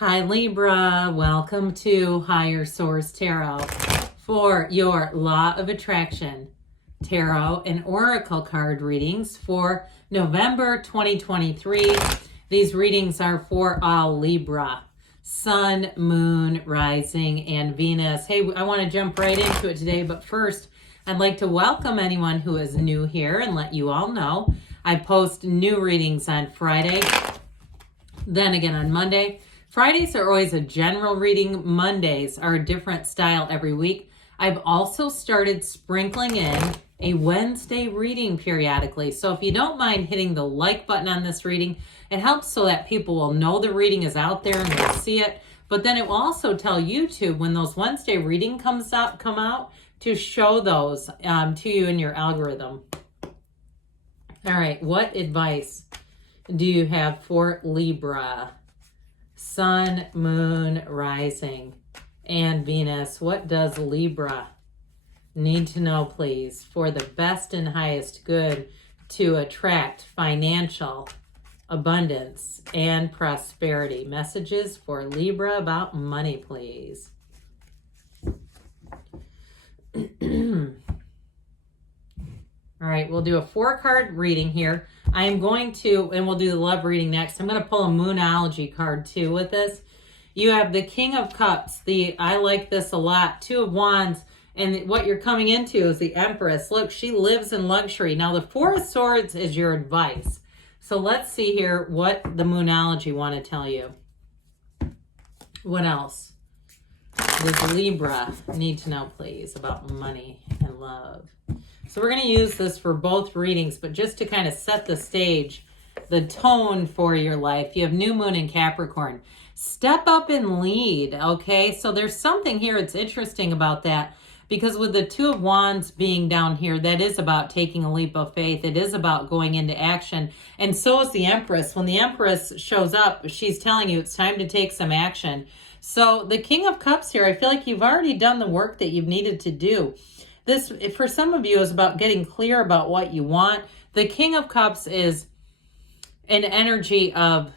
Hi Libra, welcome to Higher Source Tarot for your Law of Attraction Tarot and Oracle card readings for November 2023. These readings are for all Libra, Sun, Moon, Rising, and Venus. Hey, I want to jump right into it today, but first I'd like to welcome anyone who is new here and let you all know I post new readings on Friday, then again on Monday. Fridays are always a general reading. Mondays are a different style every week. I've also started sprinkling in a Wednesday reading periodically. So if you don't mind hitting the like button on this reading, it helps so that people will know the reading is out there and will see it. But then it will also tell YouTube when those Wednesday reading come out to show those to you in your algorithm. All right, what advice do you have for Libra? Sun, Moon, Rising, and Venus. What does Libra need to know, please, for the best and highest good to attract financial abundance and prosperity? Messages for Libra about money, please. All right, we'll do a 4-card reading here. I am going to, and we'll do the love reading next. I'm going to pull a Moonology card too with this. You have the King of Cups. I like this a lot. 2 of Wands. And what you're coming into is the Empress. Look, she lives in luxury. Now, the 4 of Swords is your advice. So let's see here what the Moonology want to tell you. What else does Libra need to know, please, about money and love? So we're going to use this for both readings, but just to kind of set the stage, the tone for your life. You have New Moon in Capricorn. Step up and lead, okay? So there's something here that's interesting about that, because with the 2 of Wands being down here, that is about taking a leap of faith. It is about going into action. And so is the Empress. When the Empress shows up, she's telling you it's time to take some action. So the King of Cups here, I feel like you've already done the work that you've needed to do. This, for some of you, is about getting clear about what you want. The King of Cups is an energy of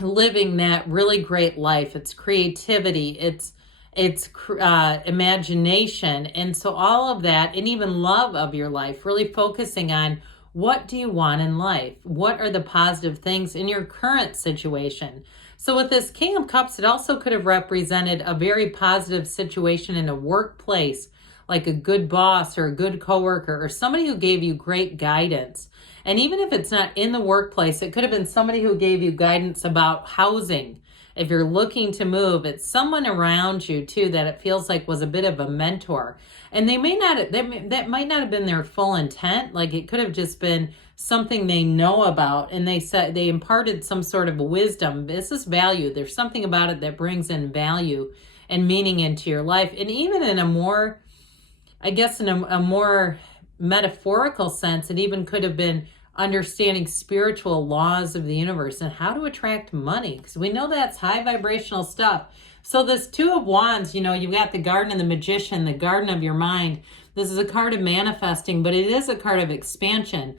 living that really great life. It's creativity. It's imagination. And so all of that, and even love of your life, really focusing on what do you want in life? What are the positive things in your current situation? So with this King of Cups, it also could have represented a very positive situation in a workplace, like a good boss or a good coworker or somebody who gave you great guidance. And even if it's not in the workplace, it could have been somebody who gave you guidance about housing. If you're looking to move, it's someone around you too that it feels like was a bit of a mentor. And that might not have been their full intent. Like it could have just been something they know about, and they imparted some sort of wisdom. This is value. There's something about it that brings in value and meaning into your life. And even in a more metaphorical sense, it even could have been understanding spiritual laws of the universe and how to attract money, because we know that's high vibrational stuff. So this 2 of Wands, you've got the Garden of the Magician, the garden of your mind. This is a card of manifesting, but it is a card of expansion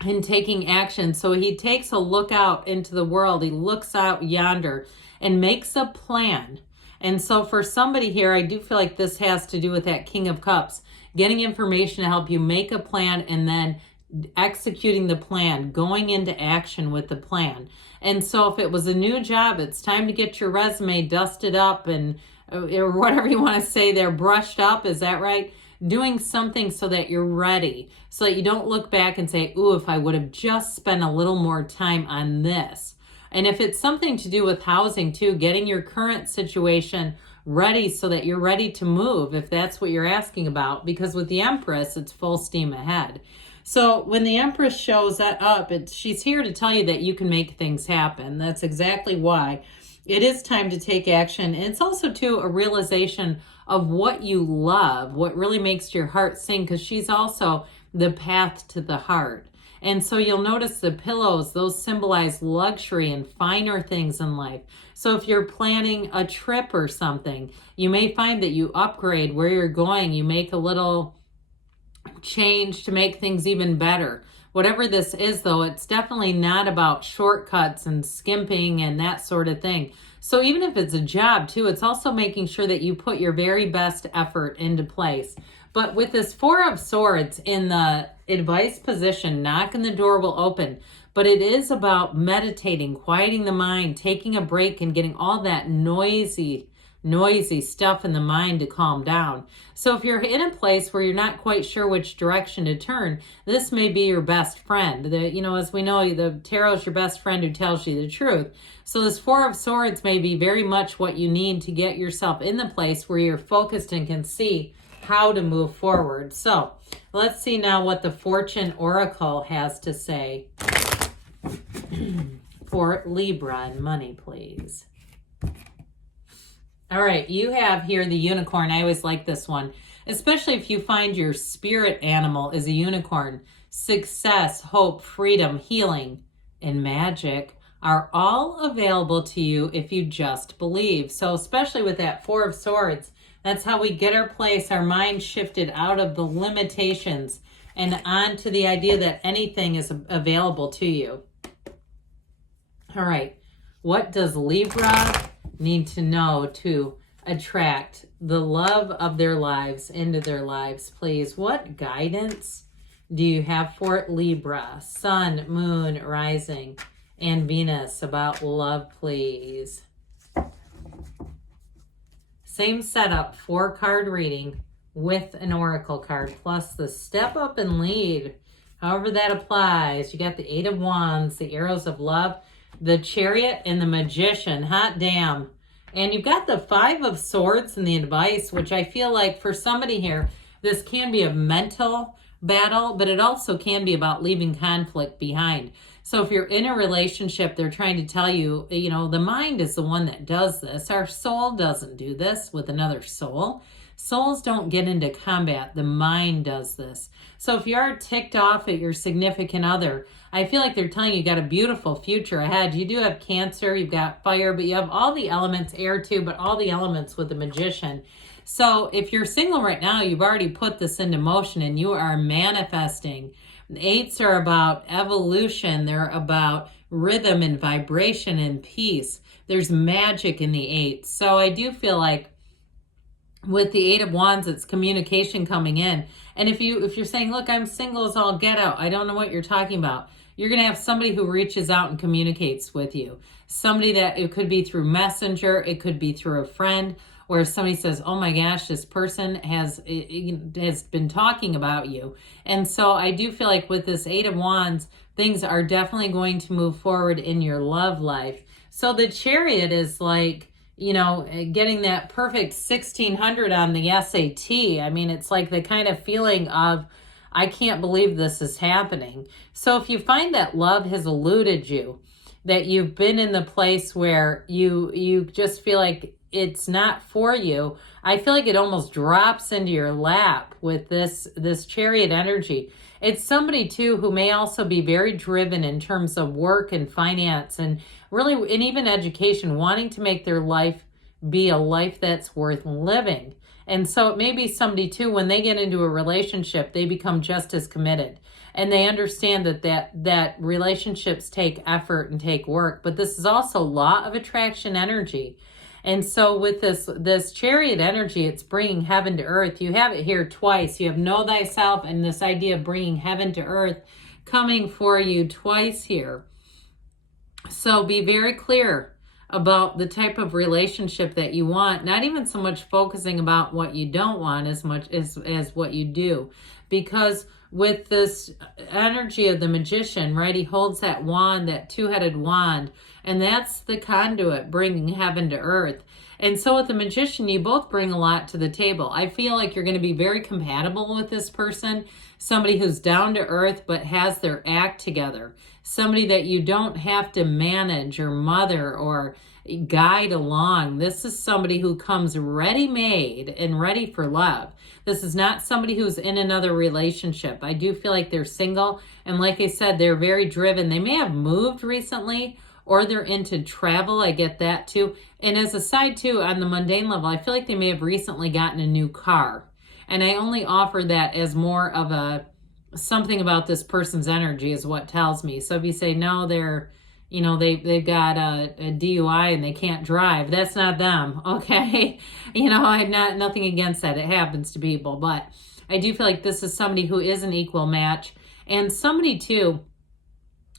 and taking action. So he takes a look out into the world. He looks out yonder and makes a plan. And so for somebody here, I do feel like this has to do with that King of Cups, getting information to help you make a plan and then executing the plan, going into action with the plan. And so if it was a new job, it's time to get your resume dusted up and or whatever you want to say there, brushed up. Is that right? Doing something so that you're ready, so that you don't look back and say, ooh, if I would have just spent a little more time on this. And if it's something to do with housing too, getting your current situation ready so that you're ready to move, if that's what you're asking about, because with the Empress, it's full steam ahead. So when the Empress shows up, she's here to tell you that you can make things happen. That's exactly why it is time to take action. And it's also too a realization of what you love, what really makes your heart sing, because she's also the path to the heart. And so you'll notice the pillows, those symbolize luxury and finer things in life. So if you're planning a trip or something, you may find that you upgrade where you're going. You make a little change to make things even better. Whatever this is, though, it's definitely not about shortcuts and skimping and that sort of thing. So even if it's a job too, it's also making sure that you put your very best effort into place. But with this Four of Swords in the advice position, knocking the door will open. But it is about meditating, quieting the mind, taking a break, and getting all that noisy stuff in the mind to calm down. So if you're in a place where you're not quite sure which direction to turn, this may be your best friend. As we know, the tarot is your best friend who tells you the truth. So this Four of Swords may be very much what you need to get yourself in the place where you're focused and can see how to move forward. So let's see now what the Fortune Oracle has to say for Libra and money, please. All right, you have here the unicorn. I always like this one, especially if you find your spirit animal is a unicorn. Success, hope, freedom, healing, and magic are all available to you if you just believe. So especially with that Four of Swords, that's how we get our mind shifted out of the limitations and onto the idea that anything is available to you. All right, what does Libra need to know to attract the love of their lives into their lives, please? What guidance do you have for Libra, Sun, Moon, Rising, and Venus about love, please? Same setup, 4-card reading with an oracle card, plus the step up and lead, however that applies. You got the 8 of Wands, the arrows of love, the Chariot, and the Magician. Hot damn. And you've got the 5 of Swords in the advice, which I feel like for somebody here, this can be a mental battle, but it also can be about leaving conflict behind. So if you're in a relationship, they're trying to tell you, the mind is the one that does this. Our soul doesn't do this with another soul. Souls don't get into combat. The mind does this. So if you are ticked off at your significant other, I feel like they're telling you got a beautiful future ahead. You do have Cancer, you've got fire, but you have all the elements, air too, but all the elements with the Magician. So if you're single right now, you've already put this into motion and you are manifesting. The 8s are about evolution. They're about rhythm and vibration and peace. There's magic in the 8s. So I do feel like with the 8 of Wands, it's communication coming in. And if you're saying, look, I'm single as all get out, I don't know what you're talking about, you're going to have somebody who reaches out and communicates with you. Somebody that, it could be through Messenger, it could be through a friend, where somebody says, oh my gosh, this person has been talking about you. And so I do feel like with this 8 of Wands, things are definitely going to move forward in your love life. So the Chariot is like, getting that perfect 1600 on the SAT. I mean, it's like the kind of feeling of, I can't believe this is happening. So if you find that love has eluded you, that you've been in the place where you just feel like it's not for you, I feel like it almost drops into your lap with this Chariot energy. It's somebody too who may also be very driven in terms of work and finance and really, and even education, wanting to make their life be a life that's worth living. And so it may be somebody too, when they get into a relationship, they become just as committed. And they understand that relationships take effort and take work, but this is also law of attraction energy. And so with this Chariot energy, it's bringing heaven to earth. You have it here twice. You have know thyself and this idea of bringing heaven to earth coming for you twice here. So be very clear about the type of relationship that you want, not even so much focusing about what you don't want as much as what you do. Because with this energy of the Magician, right, he holds that wand, that 2-headed wand, and that's the conduit bringing heaven to earth. And so with the Magician, you both bring a lot to the table. I feel like you're going to be very compatible with this person, somebody who's down to earth but has their act together, somebody that you don't have to manage or mother or guide along. This is somebody who comes ready-made and ready for love. This is not somebody who's in another relationship. I do feel like they're single, and like I said, they're very driven. They may have moved recently, or they're into travel. I get that too. And as a side too, on the mundane level, I feel like they may have recently gotten a new car. And I only offer that as more of a something about this person's energy is what tells me. So if you say, no, they're, they've got a DUI and they can't drive, that's not them, okay? I'm nothing against that. It happens to people, but I do feel like this is somebody who is an equal match, and somebody too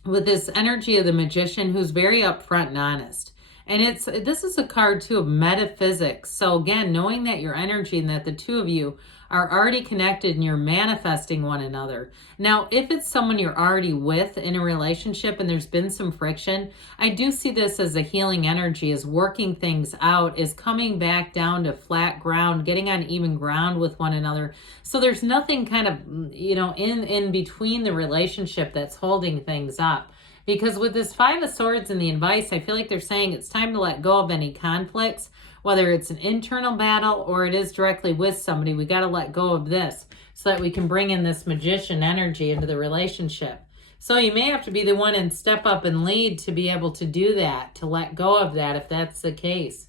with this energy of the Magician who's very upfront and honest. And this is a card too of metaphysics. So again, knowing that your energy and that the two of you are already connected and you're manifesting one another. Now, if it's someone you're already with in a relationship and there's been some friction, I do see this as a healing energy, as working things out, is coming back down to flat ground, getting on even ground with one another. So there's nothing kind of, in between the relationship that's holding things up. Because with this Five of Swords and the advice, I feel like they're saying it's time to let go of any conflicts, whether it's an internal battle or it is directly with somebody. We got to let go of this so that we can bring in this Magician energy into the relationship. So you may have to be the one and step up and lead to be able to do that, to let go of that if that's the case.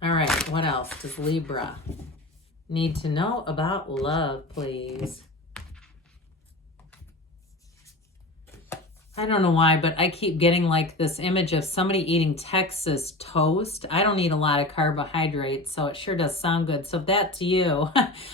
All right, what else does Libra need to know about love, please? I don't know why, but I keep getting like this image of somebody eating Texas toast. I don't eat a lot of carbohydrates, so it sure does sound good. So if that's you,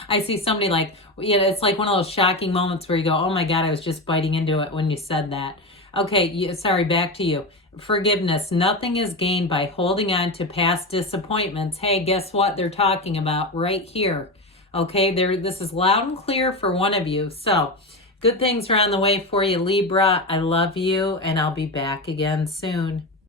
I see somebody like, it's like one of those shocking moments where you go, oh my God, I was just biting into it when you said that. Okay, sorry, back to you. Forgiveness. Nothing is gained by holding on to past disappointments. Hey, guess what they're talking about right here? Okay, this is loud and clear for one of you. So good things are on the way for you, Libra. I love you, and I'll be back again soon.